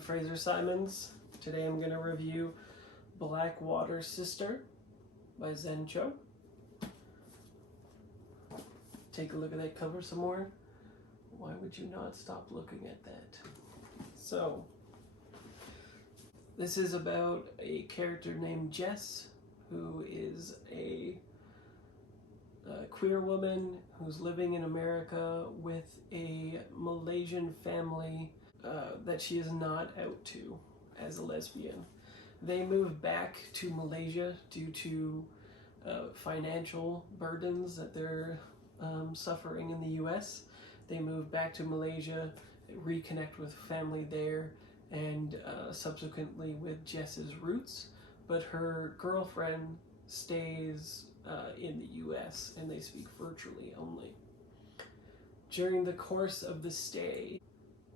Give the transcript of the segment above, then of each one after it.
Fraser Simons. Today I'm going to review Blackwater Sister by Zen Cho. Take a look at that cover some more. Why would you not stop looking at that? So, this is about a character named Jess, who is a queer woman who's living in America with a Malaysian family that she is not out to as a lesbian. They moved back to Malaysia due to financial burdens that they're suffering in the US. They moved back to Malaysia, reconnect with family there, and subsequently with Jess's roots. But her girlfriend stays in the US and they speak virtually only. During the course of the stay,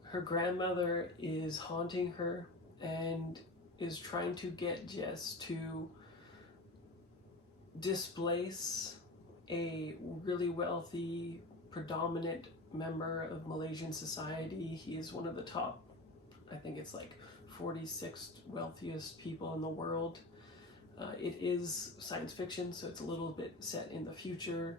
her grandmother is haunting her and is trying to get Jess to displace a really wealthy, predominant member of Malaysian society. He is one of the top, I think it's like 46th wealthiest people in the world. It is science fiction, so it's a little bit set in the future.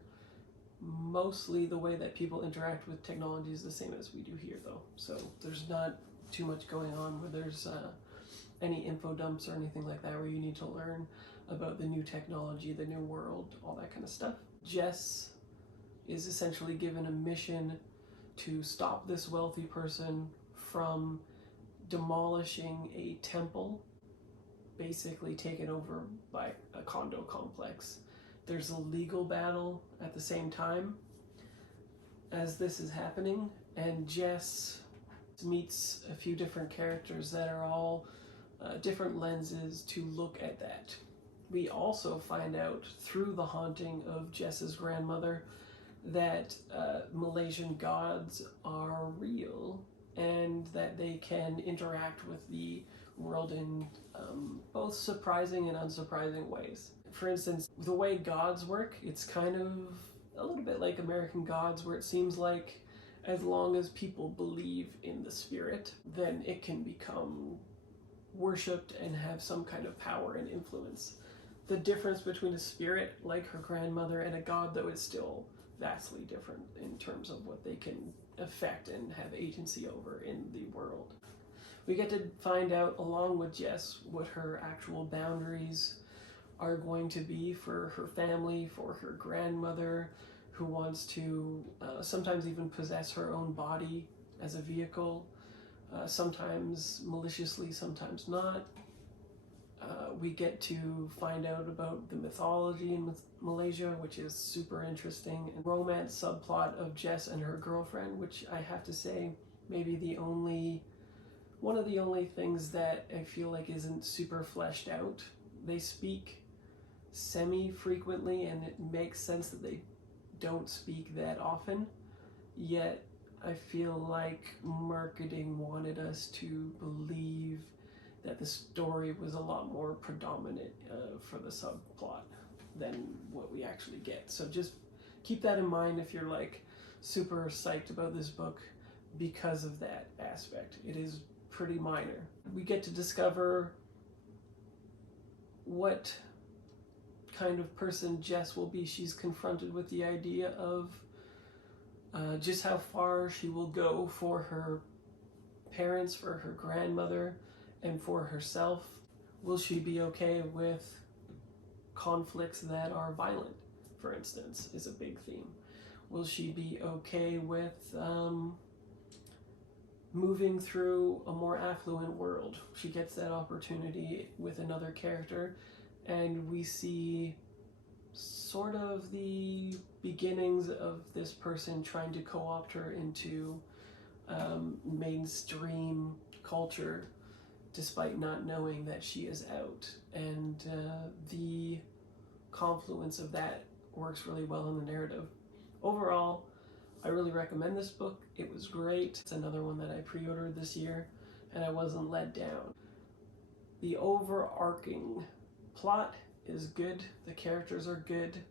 Mostly the way that people interact with technology is the same as we do here, though. So there's not too much going on where there's any info dumps or anything like that where you need to learn about the new technology, the new world, all that kind of stuff. Jess is essentially given a mission to stop this wealthy person from demolishing a temple, basically taken over by a condo complex. There's a legal battle at the same time as this is happening, and Jess meets a few different characters that are all different lenses to look at that. We also find out through the haunting of Jess's grandmother that Malaysian gods are real and that they can interact with the world in both surprising and unsurprising ways. For instance, the way gods work, it's kind of a little bit like American Gods, where it seems like as long as people believe in the spirit, then it can become worshipped and have some kind of power and influence. The difference between a spirit like her grandmother and a god, though, is still vastly different in terms of what they can affect and have agency over in the world. We get to find out, along with Jess, what her actual boundaries are going to be for her family, for her grandmother, who wants to sometimes even possess her own body as a vehicle, sometimes maliciously, sometimes not. We get to find out about the mythology in Malaysia, which is super interesting, and romance subplot of Jess and her girlfriend, which I have to say, maybe one of the only things that I feel like isn't super fleshed out. They speak semi-frequently, and it makes sense that they don't speak that often, yet I feel like marketing wanted us to believe that the story was a lot more predominant for the subplot than what we actually get. So just keep that in mind if you're like super psyched about this book because of that aspect. It is pretty minor. We get to discover what kind of person Jess will be. She's confronted with the idea of just how far she will go for her parents, for her grandmother, and for herself. Will she be okay with conflicts that are violent, for instance, is a big theme. Will she be okay with moving through a more affluent world? She gets that opportunity with another character, and we see sort of the beginnings of this person trying to co-opt her into mainstream culture despite not knowing that she is out. And the confluence of that works really well in the narrative. Overall, I really recommend this book. It was great. It's another one that I pre-ordered this year, and I wasn't let down. The overarching plot is good. The characters are good.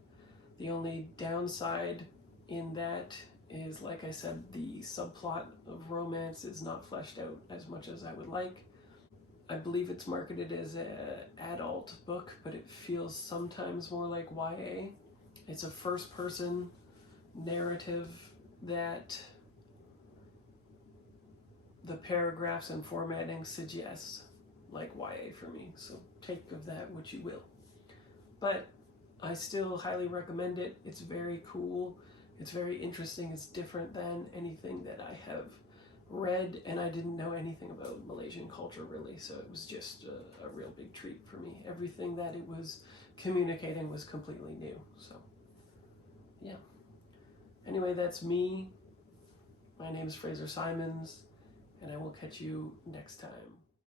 The only downside in that is, like I said, the subplot of romance is not fleshed out as much as I would like. I believe it's marketed as an adult book, but it feels sometimes more like YA. It's a first-person narrative that the paragraphs and formatting suggest like YA for me, so take of that what you will. But I still highly recommend it. It's very cool. It's very interesting. It's different than anything that I have read, and I didn't know anything about Malaysian culture really, so it was just a real big treat for me. Everything that it was communicating was completely new, so yeah. Anyway, that's me. My name is Fraser Simons, and I will catch you next time.